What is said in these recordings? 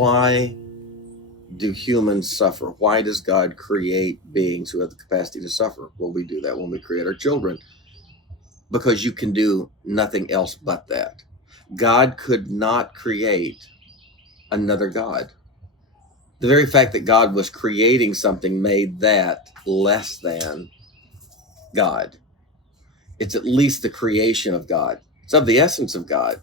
why do humans suffer? Why does God create beings who have the capacity to suffer? Well, we do that when we create our children, because you can do nothing else but that. God could not create another God. The very fact that God was creating something made that less than God. It's at least the creation of God. It's of the essence of God,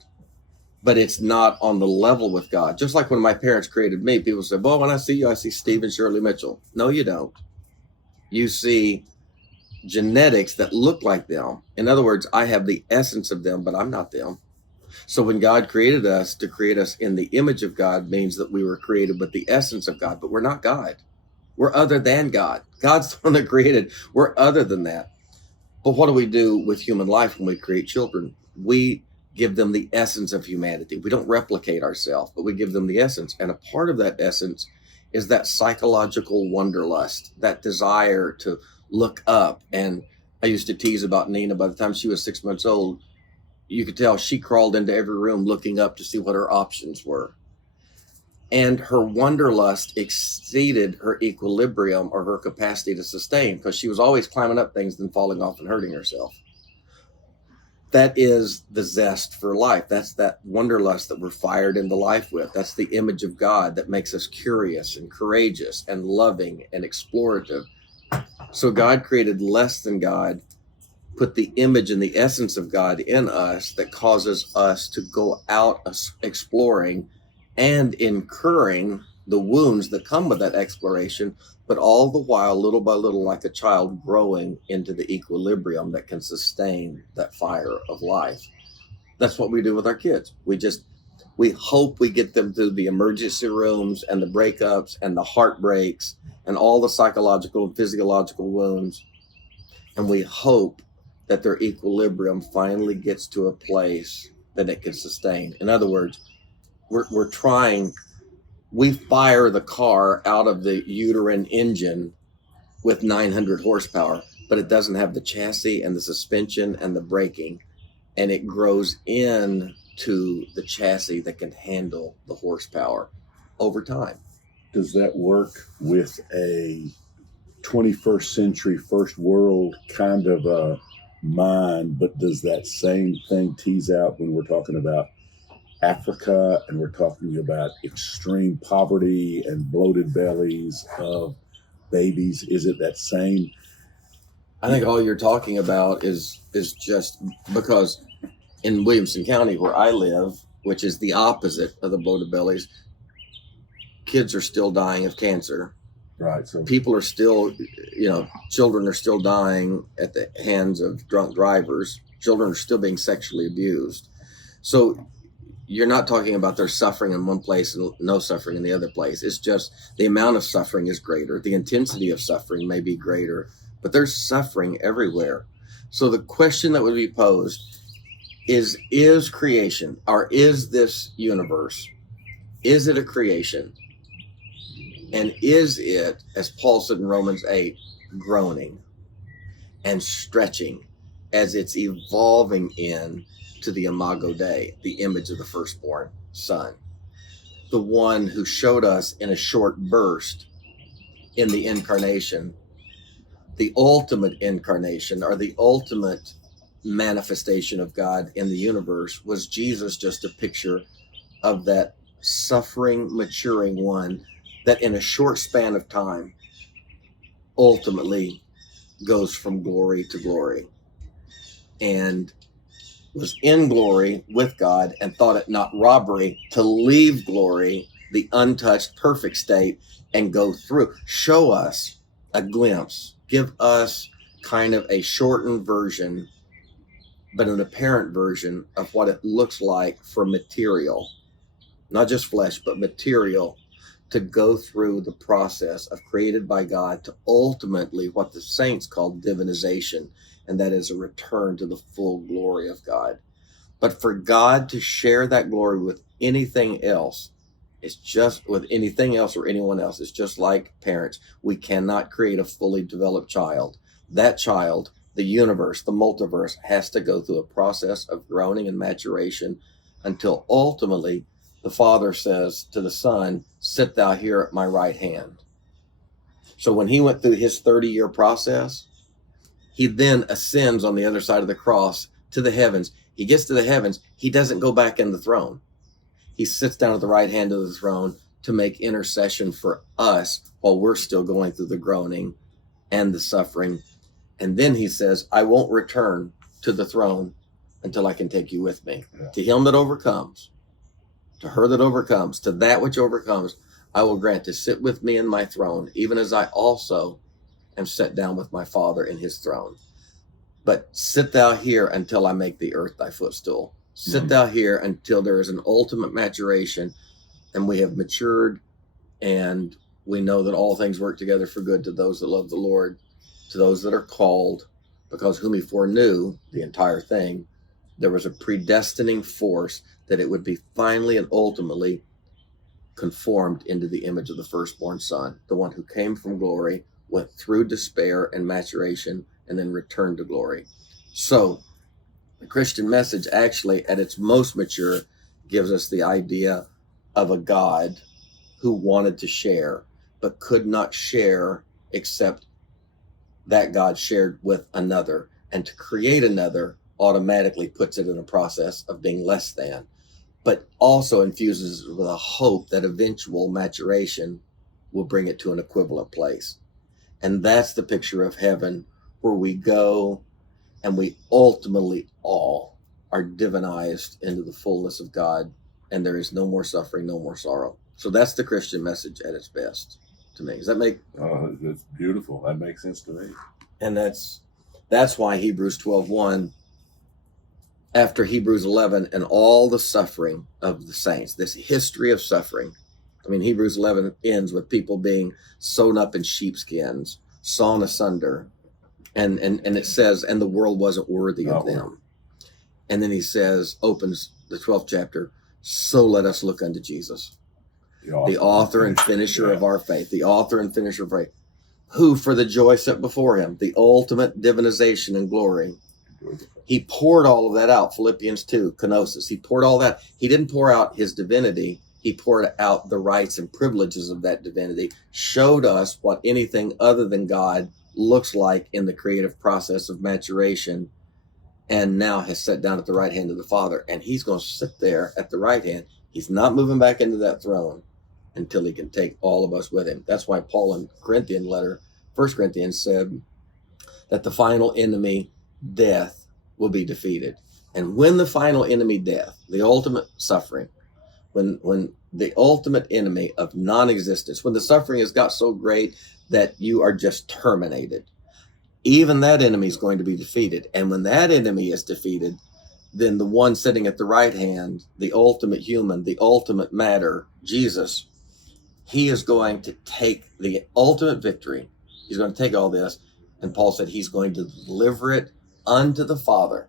but it's not on the level with God. Just like when my parents created me, people say, well, when I see you, I see Steve and Shirley Mitchell. No, you don't. You see genetics that look like them. In other words, I have the essence of them, but I'm not them. So when God created us, to create us in the image of God means that we were created with the essence of God, but we're not God. We're other than God. God's the one that created. We're other than that. But what do we do with human life when we create children? We give them the essence of humanity. We don't replicate ourselves, but we give them the essence. And a part of that essence is that psychological wanderlust, that desire to look up. And I used to tease about Nina. By the time she was 6 months old, you could tell she crawled into every room looking up to see what her options were. And her wanderlust exceeded her equilibrium, or her capacity to sustain, because she was always climbing up things, then falling off and hurting herself. That is the zest for life. That's that wanderlust that we're fired into life with. That's the image of God that makes us curious and courageous and loving and explorative. So God created less than God, put the image and the essence of God in us that causes us to go out exploring and incurring the wounds that come with that exploration, but all the while, little by little, like a child, growing into the equilibrium that can sustain that fire of life. That's what we do with our kids. We hope we get them through the emergency rooms and the breakups and the heartbreaks and all the psychological and physiological wounds. And we hope that their equilibrium finally gets to a place that it can sustain. In other words, we fire the car out of the uterine engine with 900 horsepower, but it doesn't have the chassis and the suspension and the braking, and it grows into the chassis that can handle the horsepower over time. Does that work with a 21st century, first world kind of a mind, but does that same thing tease out when we're talking about Africa and we're talking about extreme poverty and bloated bellies of babies? Is it that same? I think all you're talking about is just because in Williamson County, where I live, which is the opposite of the bloated bellies, kids are still dying of cancer. Right. So people are still, children are still dying at the hands of drunk drivers. Children are still being sexually abused. So you're not talking about their suffering in one place and no suffering in the other place. It's just the amount of suffering is greater. The intensity of suffering may be greater, but there's suffering everywhere. So the question that would be posed is creation, or is this universe, is it a creation? And is it, as Paul said in Romans 8, groaning and stretching as it's evolving in to the Imago Dei, the image of the firstborn son, the one who showed us in a short burst in the incarnation, the ultimate incarnation, or the ultimate manifestation of God in the universe? Was Jesus just a picture of that suffering, maturing one that in a short span of time ultimately goes from glory to glory, and was in glory with God and thought it not robbery to leave glory, the untouched, perfect state, and go through? Show us a glimpse. Give us kind of a shortened version, but an apparent version of what it looks like for material, not just flesh, but material, to go through the process of created by God to ultimately what the saints call divinization, and that is a return to the full glory of God. But for God to share that glory with anything else, it's just with anything else or anyone else, it's just like parents. We cannot create a fully developed child. That child, the universe, the multiverse, has to go through a process of groaning and maturation until ultimately the Father says to the Son, sit thou here at my right hand. So when he went through his 30-year process, he then ascends on the other side of the cross to the heavens. He gets to the heavens. He doesn't go back in the throne. He sits down at the right hand of the throne to make intercession for us while we're still going through the groaning and the suffering. And then he says, I won't return to the throne until I can take you with me. Yeah. To him that overcomes, to her that overcomes, to that which overcomes, I will grant to sit with me in my throne, even as I also am set down with my Father in his throne. But sit thou here until I make the earth thy footstool. Sit thou here until there is an ultimate maturation and we have matured and we know that all things work together for good to those that love the Lord, to those that are called, because whom he foreknew, the entire thing, there was a predestining force that it would be finally and ultimately conformed into the image of the firstborn Son, the one who came from glory, went through despair and maturation, and then returned to glory. So the Christian message actually at its most mature gives us the idea of a God who wanted to share, but could not share except that God shared with another. And to create another automatically puts it in a process of being less than, but also infuses it with a hope that eventual maturation will bring it to an equivalent place. And that's the picture of heaven, where we go and we ultimately all are divinized into the fullness of God, and there is no more suffering, no more sorrow. So that's the Christian message at its best to me. Does that make? Oh, that's beautiful. That makes sense to me. And that's why Hebrews 12:1, after Hebrews 11 and all the suffering of the saints, this history of suffering. I mean, Hebrews 11 ends with people being sewn up in sheepskins, sawn asunder. And it says, and the world wasn't worthy of them. And then he says, opens the 12th chapter, so let us look unto Jesus, the author and finisher of our faith, the author and finisher of faith, who for the joy set before him, the ultimate divinization and glory, he poured all of that out. Philippians 2, kenosis. He poured all that. He didn't pour out his divinity. He poured out the rights and privileges of that divinity, showed us what anything other than God looks like in the creative process of maturation, and now has sat down at the right hand of the Father. And he's going to sit there at the right hand. He's not moving back into that throne until he can take all of us with him. That's why Paul in Corinthian letter, 1 Corinthians, said that the final enemy, death, will be defeated. And when the final enemy, death, the ultimate suffering, when the ultimate enemy of non-existence, when the suffering has got so great that you are just terminated, even that enemy is going to be defeated. And when that enemy is defeated, then the one sitting at the right hand, the ultimate human, the ultimate matter, Jesus, he is going to take the ultimate victory. He's going to take all this. And Paul said he's going to deliver it unto the Father.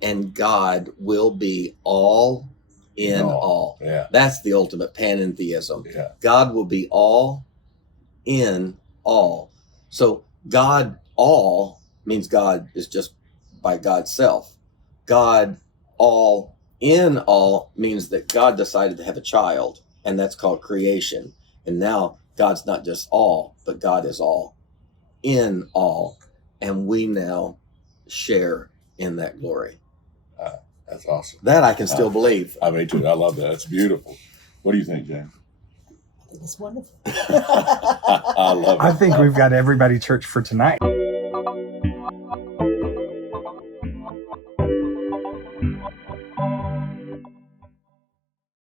And God will be all in all. Yeah. That's the ultimate panentheism. Yeah. God will be all in all. So God all means God is just by God's self. God all in all means that God decided to have a child, and that's called creation. And now God's not just all, but God is all in all. And we now share in that glory. That's awesome. That I can still believe. I mean, too. I love that. That's beautiful. What do you think, James? I think it's wonderful. I love it. I think we've got everybody church for tonight.